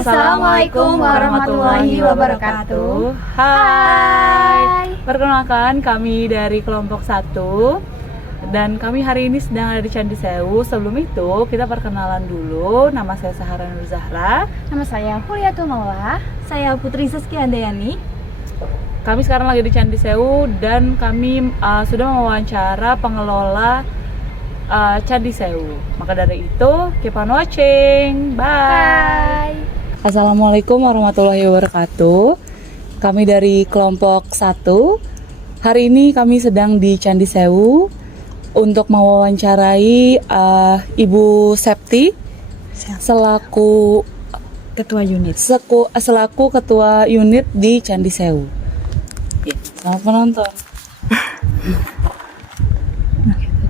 Assalamualaikum warahmatullahi wabarakatuh. Hai. Perkenalkan, kami dari kelompok 1 dan kami hari ini sedang ada di Candi Sewu. Sebelum itu kita perkenalan dulu. Nama saya Sahara Nur Zahra. Nama saya Huliatul Maula. Saya Putri Saskia Andayani. Kami sekarang lagi di Candi Sewu dan kami sudah mewawancara pengelola Candi Sewu. Maka dari itu, keep on watching. Bye. Assalamualaikum warahmatullahi wabarakatuh. Kami dari kelompok 1. Hari ini kami sedang di Candi Sewu untuk mewawancarai Ibu Septi selaku Ketua unit. Selaku ketua unit di Candi Sewu. Ya, selamat menonton.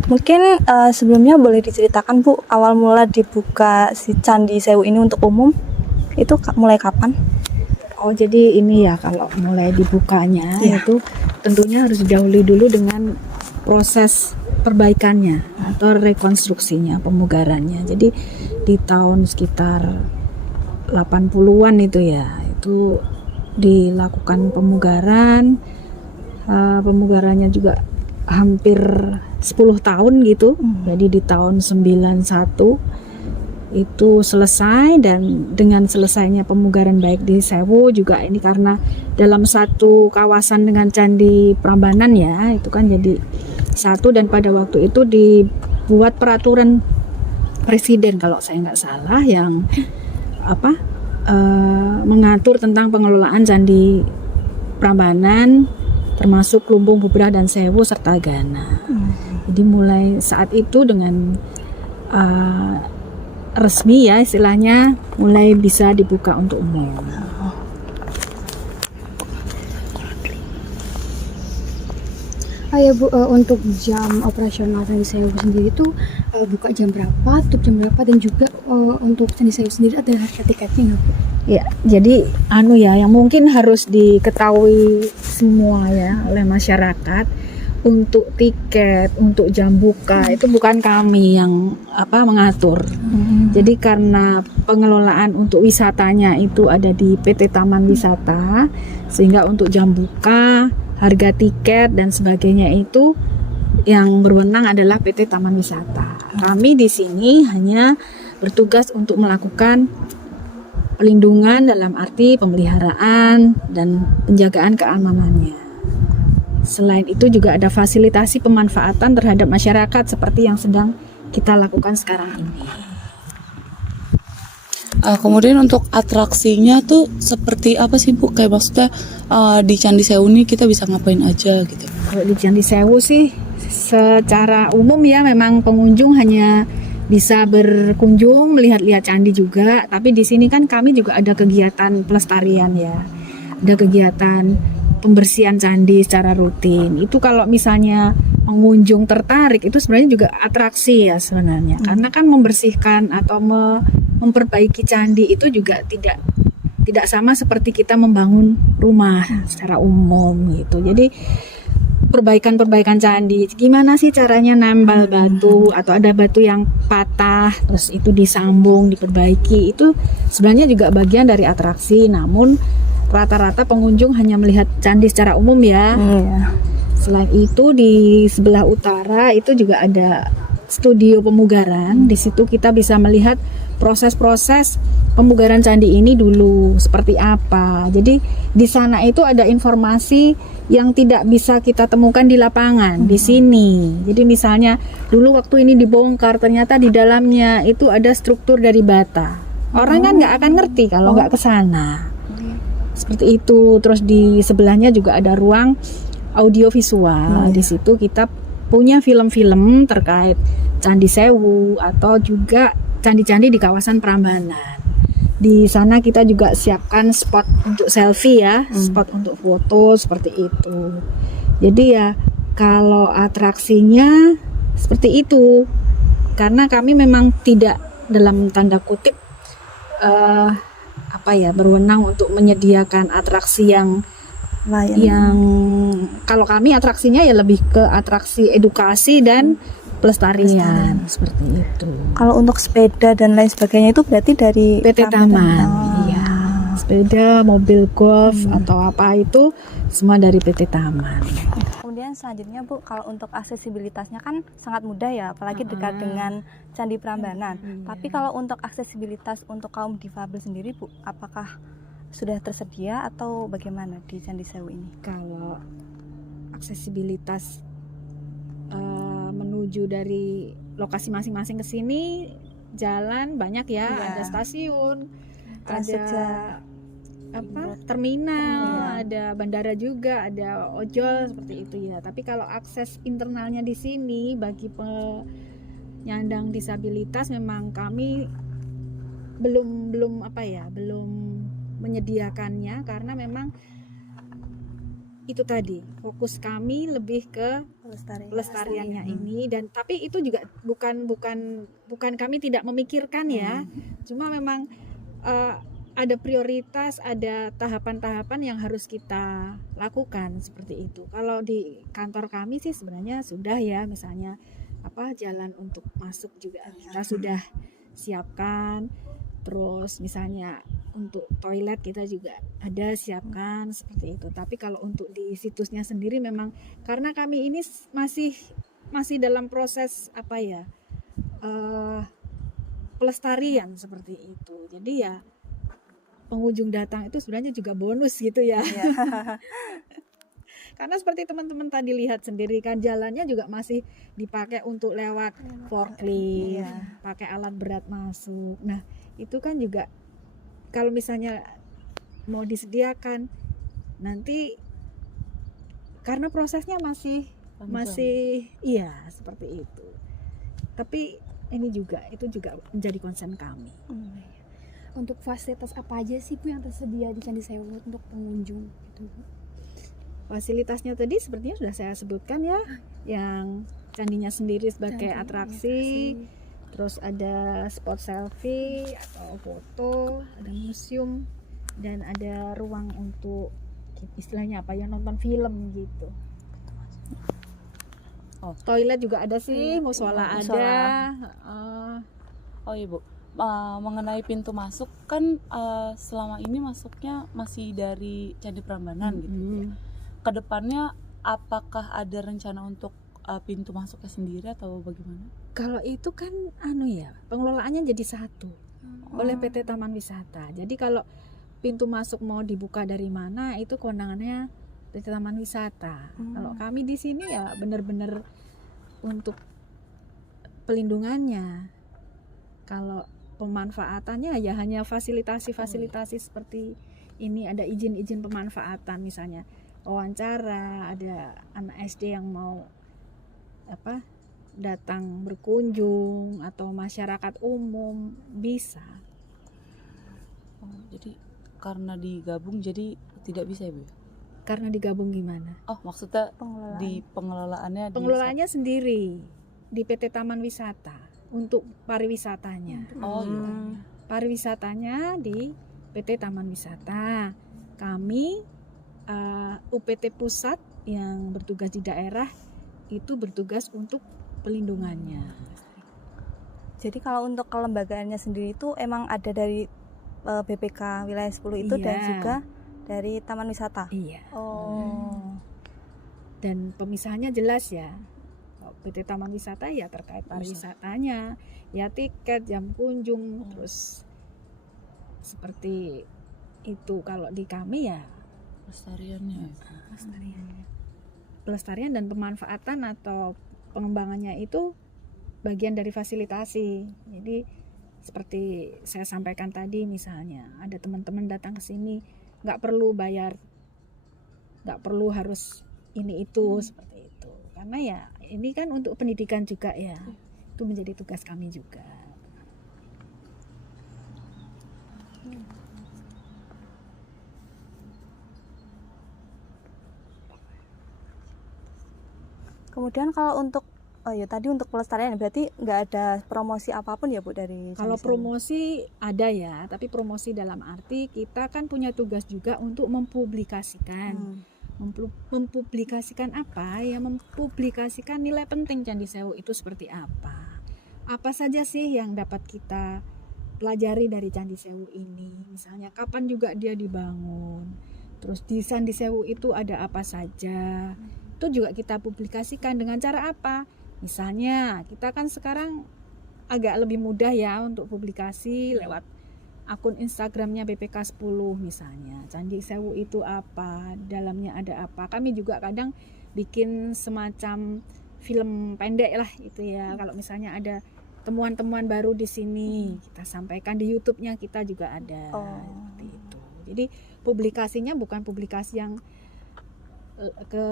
Mungkin sebelumnya boleh diceritakan Bu, awal mula dibuka si Candi Sewu ini untuk umum itu mulai kapan? Oh, jadi ini ya, kalau mulai dibukanya itu tentunya harus didahului dulu dengan proses perbaikannya atau rekonstruksinya, pemugarannya. Jadi di tahun sekitar 80-an itu ya, itu dilakukan pemugaran. Pemugarannya juga hampir 10 tahun gitu. Jadi di tahun 91 itu selesai, dan dengan selesainya pemugaran baik di Sewu juga ini karena dalam satu kawasan dengan Candi Prambanan ya, itu kan jadi satu, dan pada waktu itu dibuat peraturan presiden kalau saya nggak salah yang mengatur tentang pengelolaan Candi Prambanan termasuk Lumbung, Bubrah, dan Sewu serta Gana. Jadi mulai saat itu dengan resmi ya istilahnya mulai bisa dibuka untuk umum. Oh ya Bu, untuk jam operasional Candi Sewu sendiri itu buka jam berapa, tutup jam berapa, dan juga untuk Candi Sewu sendiri ada harga tiketnya nggak Bu? Ya, jadi yang mungkin harus diketahui semua ya oleh masyarakat, untuk tiket, untuk jam buka itu bukan kami yang mengatur. Jadi karena pengelolaan untuk wisatanya itu ada di PT Taman Wisata, sehingga untuk jam buka, harga tiket dan sebagainya itu yang berwenang adalah PT Taman Wisata. Kami di sini hanya bertugas untuk melakukan pelindungan dalam arti pemeliharaan dan penjagaan keamanannya. Selain itu juga ada fasilitasi pemanfaatan terhadap masyarakat seperti yang sedang kita lakukan sekarang ini. Kemudian untuk atraksinya tuh seperti apa sih Bu? Kayak maksudnya di Candi Sewu ini kita bisa ngapain aja gitu? Kalau di Candi Sewu sih secara umum ya memang pengunjung hanya bisa berkunjung, melihat-lihat candi juga. Tapi di sini kan kami juga ada kegiatan pelestarian ya. Ada kegiatan pembersihan candi secara rutin. Itu kalau misalnya pengunjung tertarik, itu sebenarnya juga atraksi ya sebenarnya. Karena kan membersihkan atau memperbaiki candi itu juga tidak sama seperti kita membangun rumah secara umum gitu. Jadi perbaikan candi, gimana sih caranya nambal batu atau ada batu yang patah terus itu disambung, diperbaiki, itu sebenarnya juga bagian dari atraksi. Namun rata-rata pengunjung hanya melihat candi secara umum ya. Selain itu di sebelah utara itu juga ada studio pemugaran. Di situ kita bisa melihat proses-proses pemugaran candi ini dulu seperti apa. Jadi di sana itu ada informasi yang tidak bisa kita temukan di lapangan di sini. Jadi misalnya dulu waktu ini dibongkar, ternyata di dalamnya itu ada struktur dari bata. Orang kan nggak akan ngerti kalau nggak ke sana. Seperti itu. Terus di sebelahnya juga ada ruang audiovisual. Di situ kita punya film-film terkait Candi Sewu atau juga candi-candi di kawasan Prambanan. Di sana kita juga siapkan spot untuk selfie ya, spot untuk foto seperti itu. Jadi ya kalau atraksinya seperti itu, karena kami memang tidak dalam tanda kutip berwenang untuk menyediakan atraksi yang kalau kami atraksinya ya lebih ke atraksi edukasi dan pelestarian seperti itu. Kalau untuk sepeda dan lain sebagainya itu berarti dari PT Taman. Iya. Sepeda, mobil golf atau apa itu semua dari PT Taman. Kemudian selanjutnya Bu, kalau untuk aksesibilitasnya kan sangat mudah ya, apalagi dekat dengan Candi Prambanan. Tapi kalau untuk aksesibilitas untuk kaum difabel sendiri Bu, apakah sudah tersedia atau bagaimana di Candi Sewu ini? Kalau aksesibilitas menuju dari lokasi masing-masing ke sini jalan banyak ya, Iya. ada stasiun, Transjogja. ada terminal, ada bandara juga, ada ojol seperti itu ya. Tapi kalau akses internalnya di sini bagi penyandang disabilitas memang kami belum menyediakannya karena memang itu tadi fokus kami lebih ke pelestariannya ini, dan tapi itu juga bukan kami tidak memikirkan ya, cuma memang ada prioritas, ada tahapan-tahapan yang harus kita lakukan seperti itu. Kalau di kantor kami sih sebenarnya sudah ya, misalnya jalan untuk masuk juga kita sudah siapkan, terus misalnya untuk toilet kita juga ada siapkan seperti itu. Tapi kalau untuk di situsnya sendiri memang karena kami ini masih dalam proses pelestarian seperti itu. Jadi ya pengunjung datang itu sebenarnya juga bonus gitu ya. Karena seperti teman-teman tadi lihat sendiri kan jalannya juga masih dipakai untuk lewat forklift, pakai alat berat masuk. Nah, itu kan juga kalau misalnya mau disediakan nanti karena prosesnya masih seperti itu. Tapi itu juga menjadi concern kami. Untuk fasilitas apa aja sih Bu yang tersedia di Candi Sewu untuk pengunjung gitu Bu? Fasilitasnya tadi sepertinya sudah saya sebutkan ya, yang candinya sendiri sebagai atraksi. Terus ada spot selfie atau foto, ada museum, dan ada ruang untuk istilahnya nonton film gitu. Toilet juga ada sih, musola ada. Oh iya Bu, mengenai pintu masuk kan selama ini masuknya masih dari Candi Prambanan gitu ya. Kedepannya apakah ada rencana untuk pintu masuknya sendiri atau bagaimana? Kalau itu kan pengelolaannya jadi satu oleh PT Taman Wisata. Jadi kalau pintu masuk mau dibuka dari mana itu kewenangannya PT Taman Wisata. Kalau kami di sini ya benar-benar untuk pelindungannya. Kalau pemanfaatannya ya hanya fasilitasi seperti ini, ada izin-izin pemanfaatan, misalnya wawancara, ada anak SD yang mau datang berkunjung atau masyarakat umum bisa. Jadi karena digabung jadi tidak bisa ya Bu? Karena digabung gimana? Oh maksudnya di pengelolaannya sendiri di PT Taman Wisata untuk pariwisatanya. Oh iya. Pariwisatanya di PT Taman Wisata. Kami UPT pusat yang bertugas di daerah itu bertugas untuk pelindungannya. Jadi kalau untuk kelembagaannya sendiri itu emang ada dari BPK wilayah 10 itu dan juga dari Taman Wisata. Iya. Oh. Dan pemisahannya jelas ya. PT Taman Wisata ya terkait pariwisatanya, ya tiket, jam kunjung, terus seperti itu. Kalau di kami ya pelestarian dan pemanfaatan atau pengembangannya itu bagian dari fasilitasi. Jadi seperti saya sampaikan tadi, misalnya ada teman-teman datang ke sini nggak perlu bayar, nggak perlu harus ini itu seperti itu, karena ya ini kan untuk pendidikan juga ya, itu menjadi tugas kami juga. Kemudian kalau untuk tadi untuk pelestarian berarti nggak ada promosi apapun ya Bu dari Kalau Candi Sewu? promosi ada ya, tapi promosi dalam arti kita kan punya tugas juga untuk mempublikasikan. Mempublikasikan apa? Ya mempublikasikan nilai penting Candi Sewu itu seperti apa. Apa saja sih yang dapat kita pelajari dari Candi Sewu ini. Misalnya kapan juga dia dibangun. Terus di Candi Sewu itu ada apa saja. Itu juga kita publikasikan dengan cara apa? Misalnya kita kan sekarang agak lebih mudah ya untuk publikasi lewat akun Instagramnya BPK 10 misalnya. Candi Sewu itu apa, dalamnya ada apa. Kami juga kadang bikin semacam film pendek lah itu ya. Kalau misalnya ada temuan-temuan baru di sini, kita sampaikan di YouTube-nya kita juga ada. Seperti itu. Jadi publikasinya bukan publikasi yang ke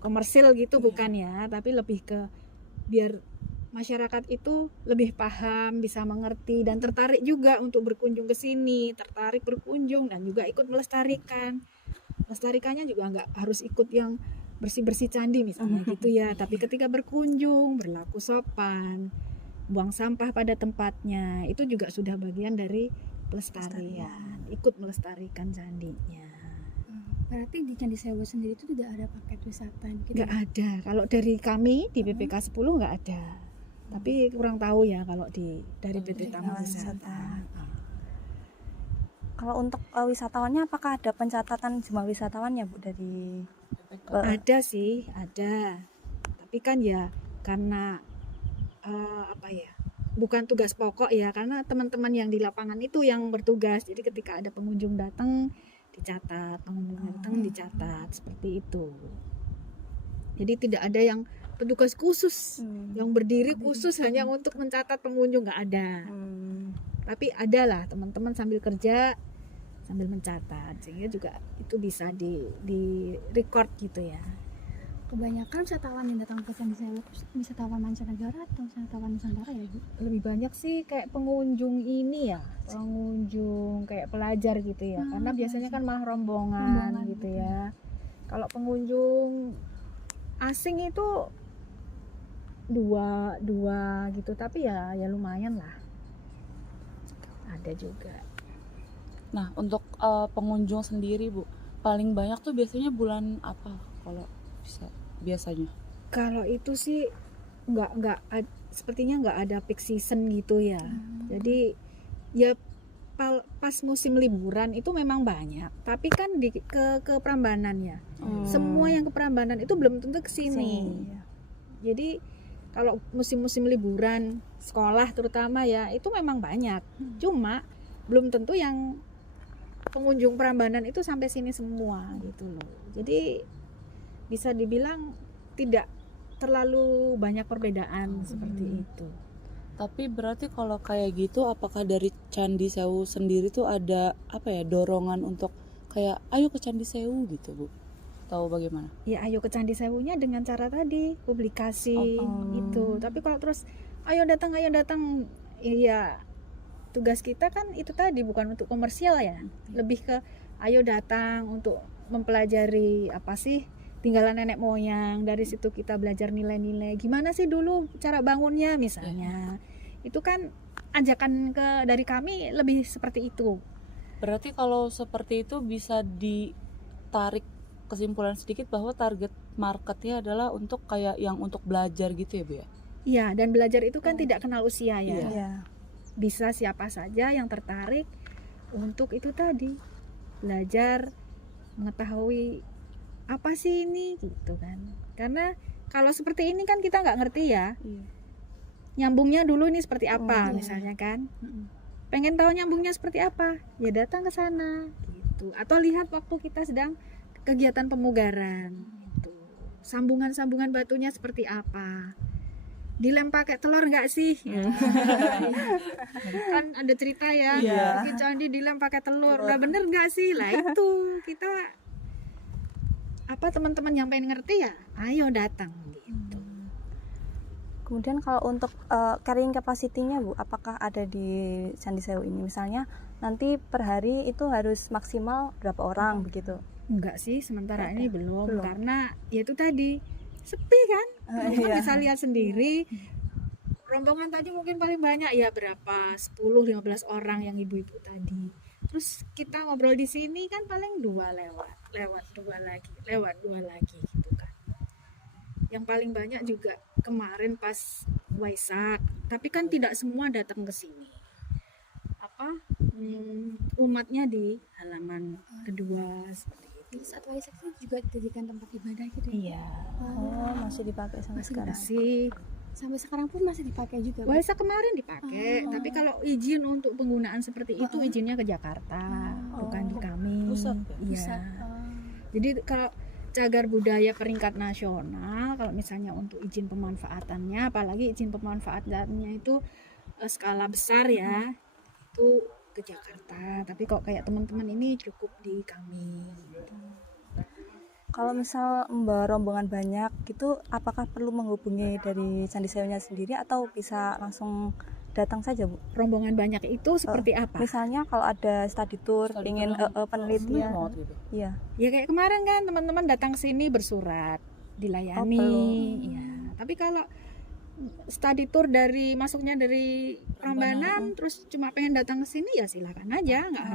komersil gitu bukan ya, tapi lebih ke biar masyarakat itu lebih paham, bisa mengerti dan tertarik juga untuk berkunjung ke sini, tertarik berkunjung dan juga ikut melestarikan. Melestarikannya juga nggak harus ikut yang bersih-bersih candi misalnya gitu ya, tapi ketika berkunjung berlaku sopan, buang sampah pada tempatnya, itu juga sudah bagian dari pelestarian, ikut melestarikan candinya. Berarti di Candi Sewu sendiri itu tidak ada paket wisata gitu? Nggak ada, kalau dari kami di BPK 10 nggak ada. Tapi kurang tahu ya kalau dari PT Taman Wisata. Kalau untuk wisatawannya apakah ada pencatatan jumlah wisatawannya Bu dari Ada sih, ada. Tapi kan ya karena bukan tugas pokok ya, karena teman-teman yang di lapangan itu yang bertugas. Jadi ketika ada pengunjung datang dicatat, pengunjung datang dicatat, seperti itu. Jadi tidak ada yang petugas khusus yang berdiri khusus hanya untuk mencatat pengunjung, nggak ada. Tapi ada lah teman-teman sambil kerja sambil mencatat, sehingga juga itu bisa di record gitu ya. Kebanyakan wisatawan yang datang ke Candi Sewu wisatawan mancanegara atau wisatawan Nusantara ya Bu? Lebih banyak sih kayak pengunjung ini ya, pengunjung kayak pelajar gitu ya, karena biasanya kan malah rombongan gitu ya. Kalau pengunjung asing itu dua gitu, tapi ya lumayan lah, ada juga. Nah, untuk pengunjung sendiri Bu, paling banyak tuh biasanya bulan apa kalau biasanya? Kalau itu sih sepertinya nggak ada peak season gitu ya. Jadi ya pas musim liburan itu memang banyak, tapi kan ke Prambanan ya. Semua yang ke Prambanan itu belum tentu ke sini. Jadi kalau musim-musim liburan sekolah terutama ya itu memang banyak. Cuma belum tentu yang pengunjung Prambanan itu sampai sini semua gitu loh. Jadi bisa dibilang tidak terlalu banyak perbedaan seperti itu. Tapi berarti kalau kayak gitu, apakah dari Candi Sewu sendiri tuh ada dorongan untuk kayak ayo ke Candi Sewu gitu Bu? Tahu bagaimana? Ya ayo ke Candi Sewunya dengan cara tadi publikasi itu. Tapi kalau terus ayo datang ya tugas kita kan itu tadi bukan untuk komersial ya. Lebih ke ayo datang untuk mempelajari apa sih tinggalan nenek moyang, dari situ kita belajar nilai-nilai gimana sih dulu cara bangunnya misalnya. Itu kan ajakan dari kami lebih seperti itu. Berarti kalau seperti itu bisa ditarik kesimpulan sedikit bahwa target marketnya adalah untuk kayak yang untuk belajar gitu ya Bu ya? Iya, dan belajar itu kan tidak kenal usia ya. Iya. Bisa siapa saja yang tertarik untuk itu tadi, belajar mengetahui apa sih ini gitu kan. Karena kalau seperti ini kan kita nggak ngerti ya. Nyambungnya dulu ini seperti apa misalnya kan. Pengen tahu nyambungnya seperti apa, ya datang ke sana gitu. Atau lihat waktu kita sedang kegiatan pemugaran gitu. Sambungan-sambungan batunya seperti apa. Dilem pakai telur nggak sih? Kan ada cerita ya, di candi dilem pakai telur. Nah bener nggak sih? Lah itu kita teman-teman yang pengen ngerti ya, ayo datang gitu. Kemudian kalau untuk carrying capacity-nya Bu, apakah ada di Candi Sewu ini? Misalnya nanti per hari itu harus maksimal berapa orang begitu? Enggak sih, sementara ini belum. Karena ya itu tadi sepi kan. Teman-teman bisa lihat sendiri. Rombongan tadi mungkin paling banyak ya berapa? 10-15 orang yang ibu-ibu tadi. Terus kita ngobrol di sini kan paling dua dua lagi gitu kan. Yang paling banyak juga kemarin pas Waisak, tapi kan tidak semua datang ke sini. umatnya di halaman kedua seperti itu. Jadi saat Waisak itu juga dijadikan tempat ibadah gitu ya? Iya. Oh, masih dipakai sampai Masih sekarang. Masih Sampai sekarang pun masih dipakai juga, Bu? Waisak kemarin dipakai, tapi kalau izin untuk penggunaan seperti itu izinnya ke Jakarta, bukan di kami. Pusat ya? Iya. Pusat. Jadi kalau cagar budaya peringkat nasional, kalau misalnya untuk izin pemanfaatannya, apalagi izin pemanfaatannya itu skala besar ya, itu ke Jakarta. Tapi kok kayak teman-teman ini cukup di kami. Kalau misal membawa rombongan banyak gitu, apakah perlu menghubungi dari Candi Sewunya sendiri atau bisa langsung datang saja, Bu? Rombongan banyak itu seperti apa? Misalnya kalau ada study tour, ingin penelitian, gitu. iya. Ya kayak kemarin kan teman-teman datang sini bersurat, dilayani. Ya. Tapi kalau study tour masuknya dari Prambanan terus cuma pengen datang ke sini ya silakan aja, nggak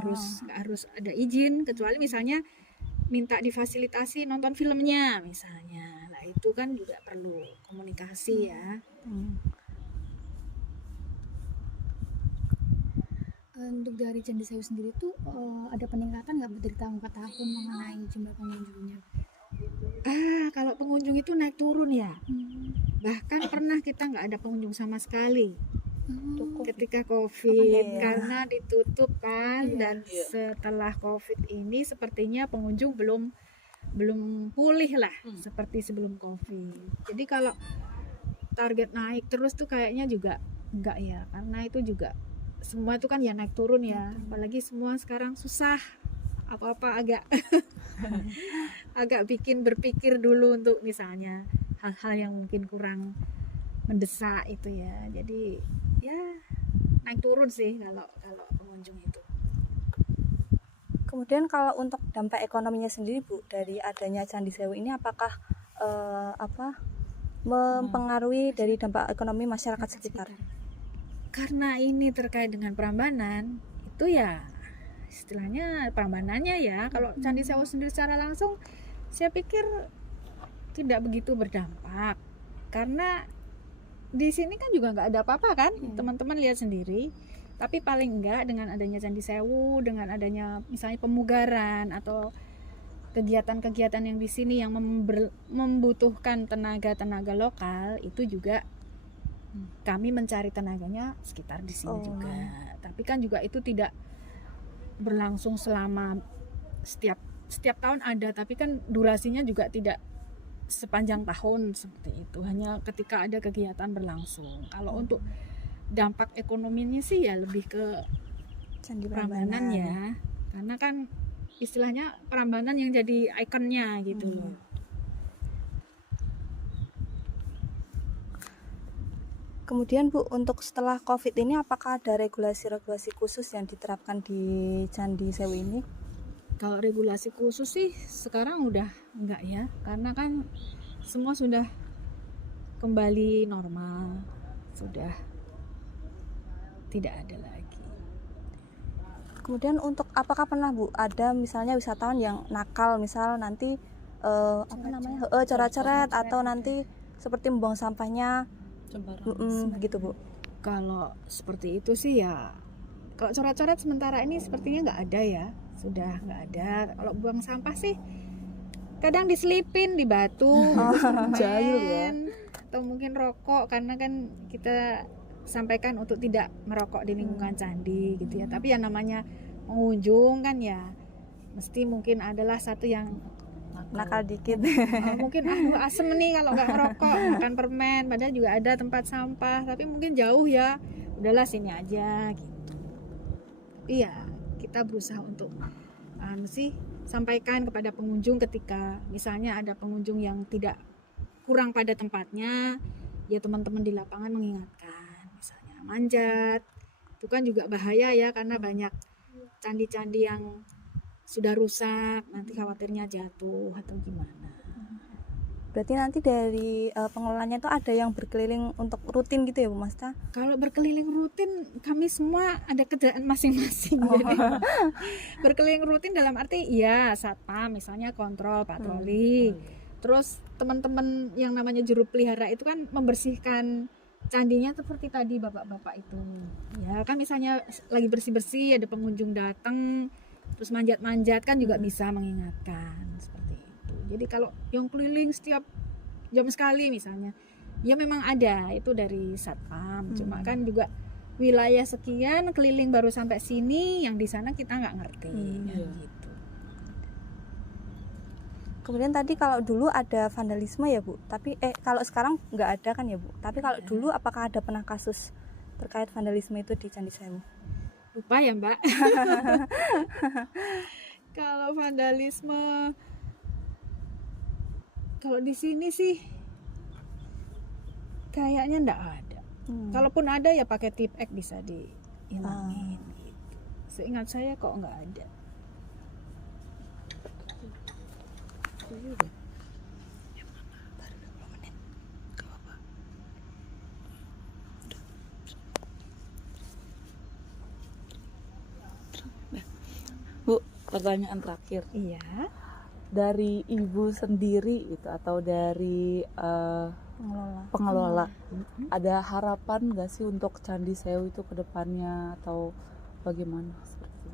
harus ada izin, kecuali misalnya minta difasilitasi nonton filmnya misalnya. Nah, itu kan juga perlu komunikasi ya. Untuk dari Candi Sewu sendiri tuh ada peningkatan nggak dari tahun ke tahun mengenai jumlah pengunjungnya? Kalau pengunjung itu naik turun ya. Bahkan pernah kita nggak ada pengunjung sama sekali ketika COVID karena ditutup kan, dan setelah COVID ini sepertinya pengunjung belum pulih lah seperti sebelum COVID. Jadi kalau target naik terus tuh kayaknya juga enggak ya, karena itu juga semua itu kan ya naik turun ya, apalagi semua sekarang susah, apa-apa agak agak berpikir dulu untuk misalnya hal-hal yang mungkin kurang mendesak itu ya. Jadi ya naik turun sih kalau pengunjung itu. Kemudian kalau untuk dampak ekonominya sendiri, Bu, dari adanya Candi Sewu ini apakah mempengaruhi dari dampak ekonomi masyarakat sekitar? Karena ini terkait dengan Prambanan, itu ya istilahnya Prambanannya ya. Kalau Candi Sewu sendiri secara langsung saya pikir tidak begitu berdampak, karena di sini kan juga nggak ada apa-apa kan, teman-teman lihat sendiri. Tapi paling enggak dengan adanya Candi Sewu, dengan adanya misalnya pemugaran atau kegiatan-kegiatan yang di sini yang membutuhkan tenaga lokal, itu juga kami mencari tenaganya sekitar di sini juga. Tapi kan juga itu tidak berlangsung selama setiap tahun ada, tapi kan durasinya juga tidak sepanjang tahun seperti itu, hanya ketika ada kegiatan berlangsung. Kalau untuk dampak ekonominya sih ya lebih ke Candi Prambanan ya, karena kan istilahnya Prambanan yang jadi ikonnya gitu loh. Kemudian, Bu, untuk setelah COVID ini apakah ada regulasi-regulasi khusus yang diterapkan di Candi Sewu ini? Kalau regulasi khusus sih sekarang udah enggak ya, karena kan semua sudah kembali normal, sudah tidak ada lagi. Kemudian untuk apakah pernah, Bu, ada misalnya wisatawan yang nakal, misal nanti coret-coret atau nanti seperti membuang sampahnya begitu, Bu? Kalau seperti itu sih ya, kalau coret-coret sementara ini sepertinya nggak ada ya, sudah nggak ada. Kalau buang sampah sih kadang diselipin di batu, jahil ya. Atau mungkin rokok, karena kan kita sampaikan untuk tidak merokok di lingkungan candi gitu ya. Tapi yang namanya pengunjung kan ya mesti mungkin adalah satu yang Nakal dikit. mungkin asem nih kalau nggak ngerokok, makan permen, padahal juga ada tempat sampah, tapi mungkin jauh ya, udahlah sini aja gitu. Tapi ya kita berusaha untuk sampaikan kepada pengunjung ketika misalnya ada pengunjung yang tidak kurang pada tempatnya, ya teman-teman di lapangan mengingatkan, misalnya manjat, itu kan juga bahaya ya, karena banyak candi-candi yang sudah rusak, nanti khawatirnya jatuh atau gimana. Berarti nanti dari pengelolanya itu ada yang berkeliling untuk rutin gitu ya, Bu Masta? Kalau berkeliling rutin, kami semua ada kerjaan masing-masing. Jadi berkeliling rutin dalam arti ya satpam misalnya kontrol patroli. Terus teman-teman yang namanya juru pelihara itu kan membersihkan candinya seperti tadi bapak-bapak itu. Ya kan misalnya lagi bersih-bersih ada pengunjung datang terus manjat-manjat kan juga bisa mengingatkan seperti itu. Jadi kalau yang keliling setiap jam sekali misalnya, ya memang ada itu dari satpam. Cuma kan juga wilayah sekian keliling baru sampai sini, yang di sana kita nggak ngerti kan gitu. Kemudian tadi kalau dulu ada vandalisme ya Bu, tapi kalau sekarang nggak ada kan ya Bu. Tapi kalau dulu apakah ada pernah kasus terkait vandalisme itu di Candi Sewu? Lupa ya Mbak. Kalau vandalisme, kalau di sini sih kayaknya nggak ada. Kalaupun ada ya pakai tip X bisa dihilangin. Gitu. Seingat saya kok nggak ada. Bu, pertanyaan terakhir. Iya. Dari ibu sendiri itu atau dari pengelola, ada harapan nggak sih untuk Candi Sewu itu ke depannya atau bagaimana? Seperti itu?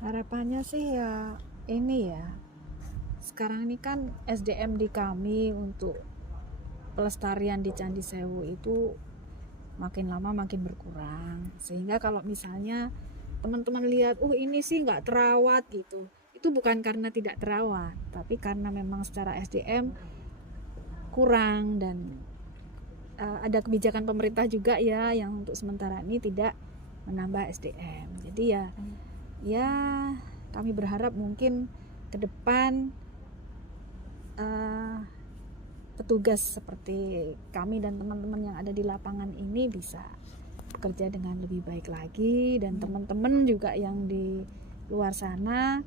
Harapannya sih ya ini ya. Sekarang ini kan SDM di kami untuk pelestarian di Candi Sewu itu makin lama makin berkurang. Sehingga kalau misalnya teman-teman lihat, ini sih nggak terawat gitu, itu bukan karena tidak terawat, tapi karena memang secara SDM kurang dan ada kebijakan pemerintah juga ya yang untuk sementara ini tidak menambah SDM. Jadi ya kami berharap mungkin ke depan petugas seperti kami dan teman-teman yang ada di lapangan ini bisa bekerja dengan lebih baik lagi, dan teman-teman juga yang di luar sana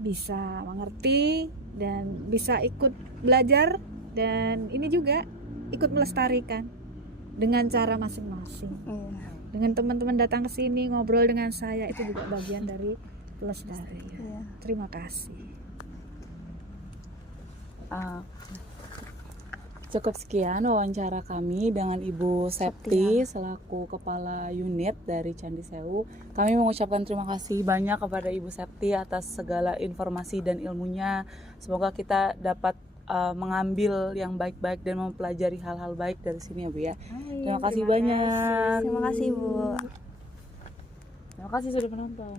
bisa mengerti dan bisa ikut belajar dan ini juga ikut melestarikan dengan cara masing-masing. Dengan teman-teman datang ke sini ngobrol dengan saya itu juga bagian dari pelestarian. Terima kasih. Cukup sekian wawancara kami dengan Ibu Septi selaku Kepala Unit dari Candi Sewu. Kami mengucapkan terima kasih banyak kepada Ibu Septi atas segala informasi dan ilmunya. Semoga kita dapat mengambil yang baik-baik dan mempelajari hal-hal baik dari sini ya Bu ya. Terima kasih banyak. Terima kasih Bu. Terima kasih sudah menonton.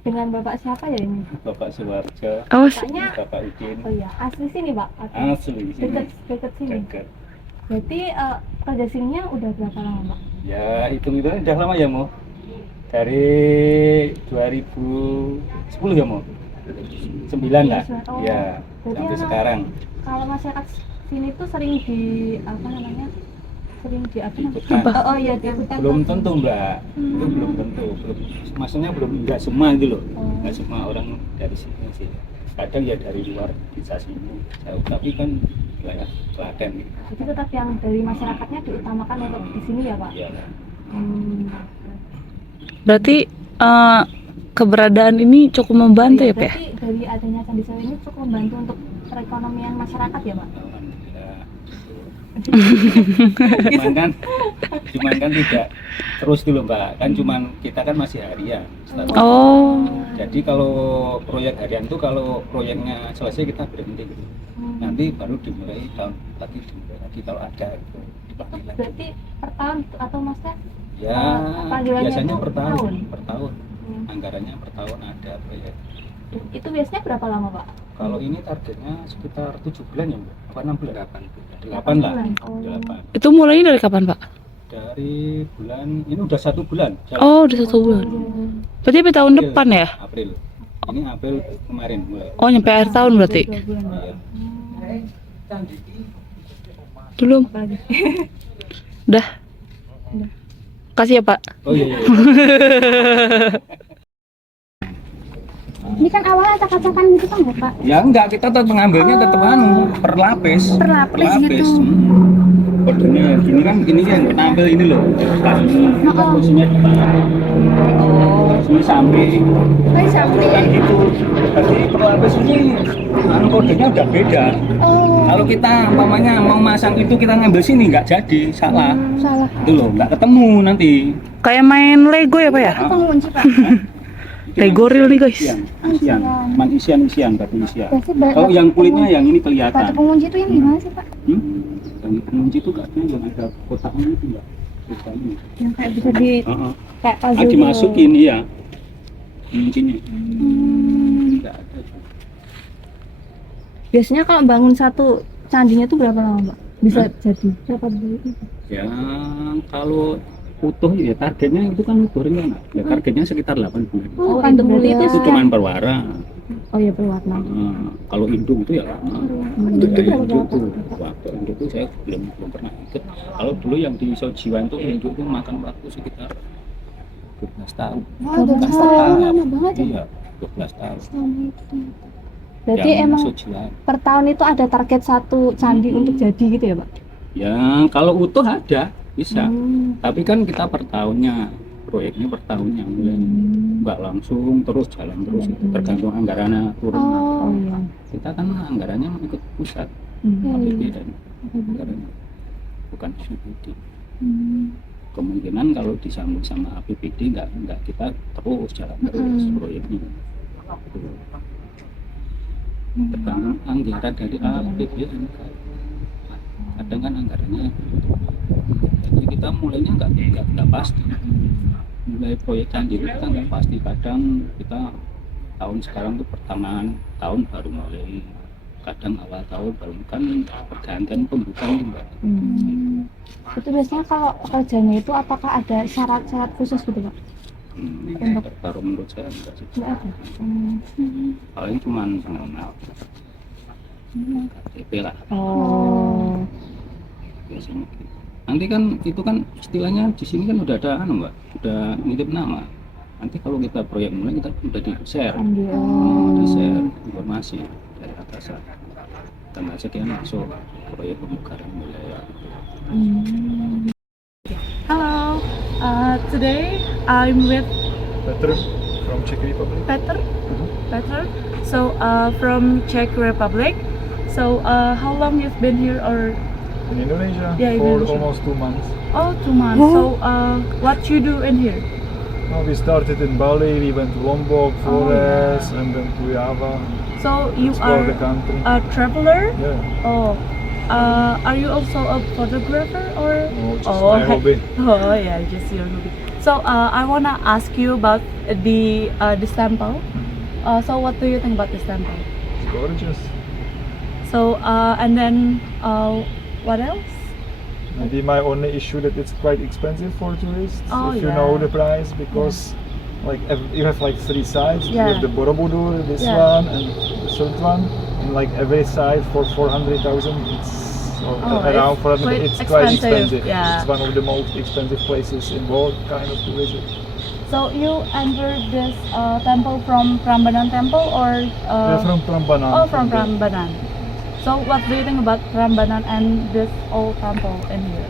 Dengan Bapak siapa ya ini? Bapak Suwarjo, Bapaknya Bapak Udin, asli sini Pak? asli sini, Dekat sini. dekat. Berarti kerja sininya udah berapa lama Pak? Ya hitung-hitung udah lama ya Mo. Dari 2010 ya Mo. 9 lah. Oh, Ya, berarti sampai sekarang. Kalau masyarakat sini tuh sering diikutkan. Belum tentu Mbak. Itu belum tentu. Maksudnya enggak semua gitu loh. Enggak semua orang dari sini sih. Kadang ya dari luar bisa sini. Jauh, tapi kan wilayah Klaten gitu. Jadi tetap yang dari masyarakatnya diutamakan untuk di sini ya Pak? Ya. Berarti keberadaan ini cukup membantu ya Pak ya? Berarti dari adanya Candi Sewu ini cukup membantu untuk perekonomian masyarakat ya Pak? cuman kan tidak terus dulu Mbak, kan cuman kita kan masih harian. Oh. Jadi kalau proyek harian tuh kalau proyeknya selesai kita berhenti gitu. Nanti baru dimulai tahun lagi kalau ada gitu. Dipanggil lagi. Berarti per tahun atau maksudnya? Ya panggilannya biasanya itu per tahun. Hmm. Anggarannya per tahun ada proyek. Itu biasanya berapa lama Pak? Kalau ini targetnya sekitar 7 bulan ya Mbak? Apa 6 bulan? 8 lah. Oh. 8. Itu mulainya dari kapan Pak? Dari bulan, ini udah 1 bulan. Oh udah 1 bulan. Berarti sampai tahun depan ya? April. Ini April kemarin mulai. Oh nyampe akhir tahun berarti? Iya. Belum? Udah? Kasih ya Pak. Oh iya. Ini kan awalnya acak-acakan gitu kan ya Pak? Ya enggak, kita tetap mengambilnya tetap per lapis. Per lapis gitu. Kodenya gini kan, ini yang tampil ini loh. Posisinya ini samping. Kan gitu. Jadi per lapis ini kodenya udah beda. Kalau kita umpamanya mau masang itu kita ngambil sini nggak jadi, salah. Salah. Itu loh, nggak ketemu nanti. Kayak main Lego ya Pak ya? Itu pengunci Pak. Lego real nih guys. Isian, cuman isian, batu isian. Berarti Kalau yang kulitnya yang ini batu kelihatan. pengunci itu yang gimana sih Pak? Yang pengunci itu katanya yang ada kotaknya itu enggak. Kotaknya. Yang kayak bisa di Heeh. kayak Ah, puzzle. dimasukin ya. Kuncinya. Enggak ada. Biasanya kalau bangun satu candinya itu berapa lama Pak? Bisa jadi berapa bulan? Ya kalau utuh ya targetnya itu kan utuh rencana. Ya targetnya sekitar 8 bulan. Oh, itu berarti Itu cuman perwara. Oh ya berwarna. Kalau induk itu ya lama. Induk itu Ya, berapa induk lama? itu waktu induk itu saya belum pernah ikut. Kalau dulu yang di Sojiwan itu induk itu makan waktu sekitar 12 tahun. Wah, 12 tahun lama banget ya. Iya, 12 tahun. Selama itu. Berarti Yang emang Sojiwan. per tahun itu ada target satu candi untuk jadi gitu ya Pak? Ya kalau utuh ada bisa. Tapi kan kita per tahunnya, proyeknya per tahunnya mulai nggak langsung terus jalan terus itu tergantung anggarannya turun. Oh, iya. Kita kan anggarannya ikut pusat, iya, APB iya. dan anggarannya bukan SUBD. Kemungkinan kalau disambung sama APBD nggak kita terus jalan terus proyeknya. Tergantung anggaran dari APBD. Kadang kan anggarannya, jadi kita mulainya nggak pasti. Mulai proyek candi itu kita nggak pasti. Kadang kita tahun sekarang tuh pertengahan tahun baru mulai, kadang awal tahun baru, kan pergantian pembukaan Mbak. Itu biasanya kalau kerjanya itu apakah ada syarat-syarat khusus gitu Pak? Baru menurut saya enggak sih. Nggak ada. Paling cuma pengenal KTP lah Oh. biasanya gitu. Nanti kan itu kan istilahnya di sini kan udah ada Mbak, udah nitip nama. Nanti kalau kita proyek mulai kita udah di share, di share informasi dari atasan. Tanggal sekian masuk proyek pemekaran wilayah. Hello, today I'm with Petr from Czech Republic. Petr. So from Czech Republic. So how long you've been here or? In Indonesia Yeah, for Indonesia. almost 2 months. Oh, 2 months. So what you do in here? Well, we started in Bali, we went to Lombok, Flores, and then to Java. So you Explore are the country. a traveler? Yeah, Oh, are you also a photographer or? no, just my hobby. Oh yeah, just your hobby. So I wanna ask you about this temple. So what do you think about this temple? It's gorgeous. So and then what else? Maybe my only issue that it's quite expensive for tourists. Oh, if you yeah. know the price, because like you have like 3 sides. You Yeah. have the Borobudur, this Yeah. one, and the third one, and like every side for 400,000. It's around it's 400. quite It's quite expensive, expensive. yeah. It's one of the most expensive places in world, kind of to visit. So you entered this temple from Prambanan temple or? They're from Prambanan. Oh, from Prambanan. So what do you think about Prambanan and this old temple in here?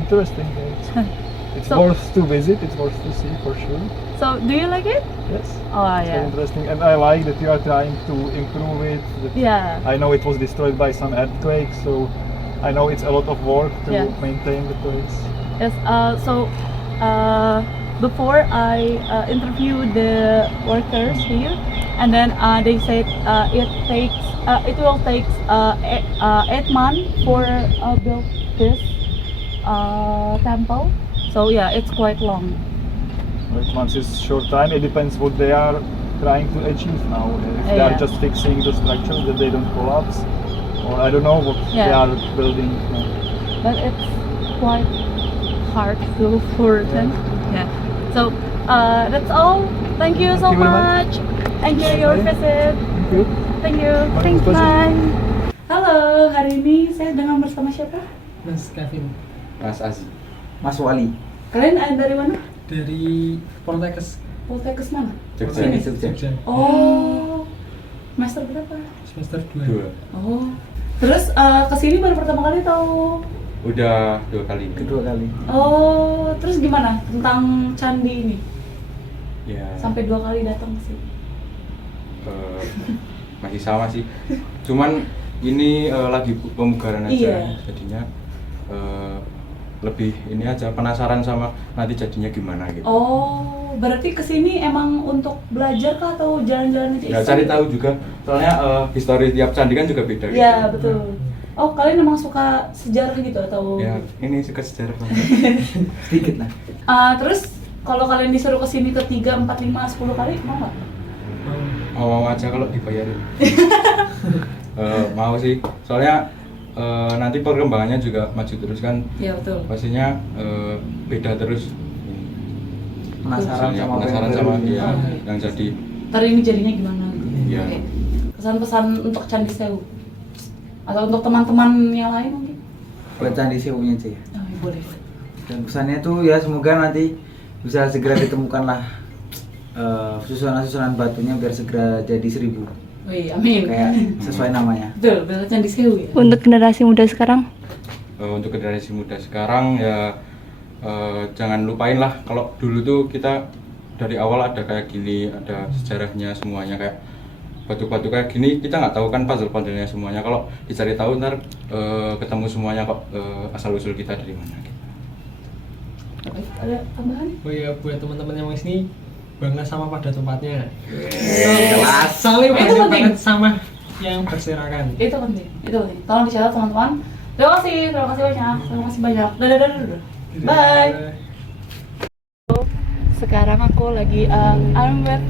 Interesting. It's It's So- worth to visit. It's worth to see for sure. So, do you like it? Yes. Oh It's very yeah. interesting, and I like that you are trying to improve it. that- Yeah. I know it was destroyed by some earthquake, so I know it's a lot of work to Yeah. maintain the place. Yes. Before I interviewed the workers here, and then they said it will take 8 months for build this temple. So yeah, it's quite long. 8 months is short time. It depends what they are trying to achieve now. If they Yeah. are just fixing the structure that they don't collapse, or I don't know what they Yeah. are building. But it's quite hard to do for them. Yeah. So that's all. Thank you so Thank you very much. much. Enjoy your Okay. visit. Thank you. Thank you. Bye. Thanks. Pleasure. Bye. Halo, hari ini saya dengan bersama siapa? Mas Kevin Mas Aziz, Mas Wali, Kalian dari mana? dari Poltekkes Poltekkes mana? Jogja, Sini. Jogja. Oh. Semester berapa? semester 2. 2. Oh. Terus kesini baru pertama kali atau? Udah 2 kali. Kedua kali. Oh, terus gimana tentang candi ini? Ya, Sampai 2 kali datang ke sini. masih sama sih. Cuman ini lagi pemugaran aja, Iya. jadinya lebih ini aja penasaran sama nanti jadinya gimana gitu. Oh, berarti kesini emang untuk belajar kah atau jalan-jalan aja? Nggak cari tahu juga, soalnya histori tiap candi kan juga beda. Iya, gitu. betul. Oh, kalian emang suka sejarah gitu atau? Ya, ini suka sejarah banget. Sedikit lah. Terus kalau kalian disuruh kesini ke 3, 4, 5, 10 kali mau nggak? Mau aja kalau dibayarin. Mau sih, soalnya nanti perkembangannya juga maju terus kan. Iya, betul. Pastinya beda terus. Penasaran Pastinya sama penasaran apa yang sama baru. ya, yang jadi. Ntar ini jadinya gimana gitu. Iya. Oke. Pesan-pesan untuk Candi Sewu atau untuk teman-teman yang lain mungkin? Buat Candi Sewunya aja ya. Oh, ya, boleh. Dan pesannya tuh ya semoga nanti bisa segera ditemukanlah susunan-susunan batunya biar segera jadi 1000 Wih, amin. kayak sesuai namanya. Betul, betul Candi Sewu ya. Untuk generasi muda sekarang, Untuk generasi muda sekarang ya jangan lupain lah kalau dulu tuh kita dari awal ada kayak gini, ada sejarahnya semuanya kayak batu-batu kayak gini kita nggak tahu kan puzzle-puzzlenya semuanya. Kalau dicari tahu ntar ketemu semuanya kok asal usul kita dari mana. Gitu. Baik, ada tambahan? Oh iya, buat teman-teman yang mau sini bangga sama pada tempatnya. Jelas. Soalnya Itu banyak penting. banget sama yang berserakan. Itu penting, itu penting. Tolong dicatat teman-teman. Terima kasih banyak, terima kasih banyak. Dadah, dadah, dadah. Bye. Sekarang aku lagi I'm with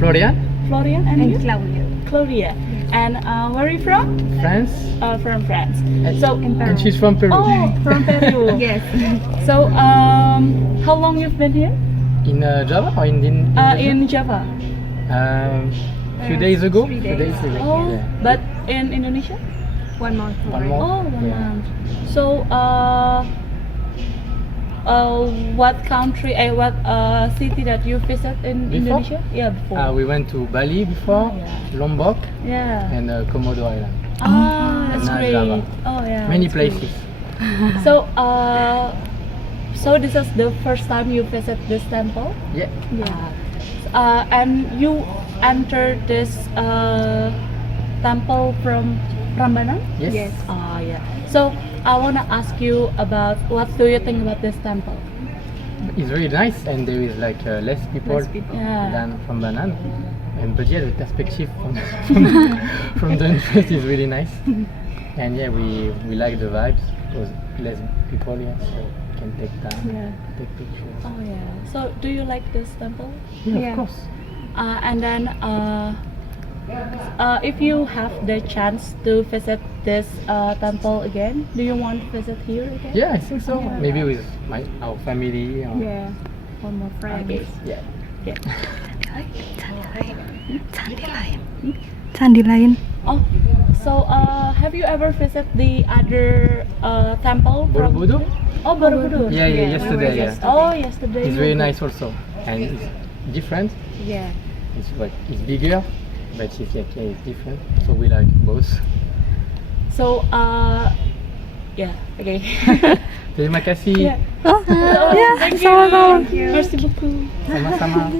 Florian, Florian and you? Claudia. And where are you from? France, From France. So and she's from Peru. Oh, from Peru. Yes. So how long you've been here? In Java or in In Java. few days ago. Oh, Yeah. but in Indonesia? 1 month. One more. Oh, 1 Yeah. month. So, what country, what city that you visit in Before? Indonesia? Yeah, before. We went to Bali before, Yeah. Lombok, Yeah. and Komodo Island. That's Not great. Java. Oh, yeah. Many that's great. places. So, so this is the first time you visit this temple? Yeah. And you entered this temple from Prambanan? Yes. Yeah. So I wanna ask you about what do you think about this temple? It's really nice, and there is like less people, Yeah. than from Banan. And but yeah, the perspective from the entrance is really nice. And yeah, we like the vibes. Because less people here, so we can take time, Yeah. take pictures. Oh yeah. So do you like this temple? Yeah, of course. And then if you have the chance to visit this temple again, do you want to visit here again? Yeah, I think so. Maybe with our family. Or, One more friend. Okay. Yeah. Candi lain. Oh, so have you ever visited the other temple? from- Borobudur? Oh, Borobudur. Yeah, yesterday. Yeah. Oh, yesterday. It's very nice also, and it's different. Yeah. It's bigger, but it's different. So we like both. So, yeah, okay. Terima kasih. Yeah. Ya, sama-sama. Merci beaucoup. Sama-sama.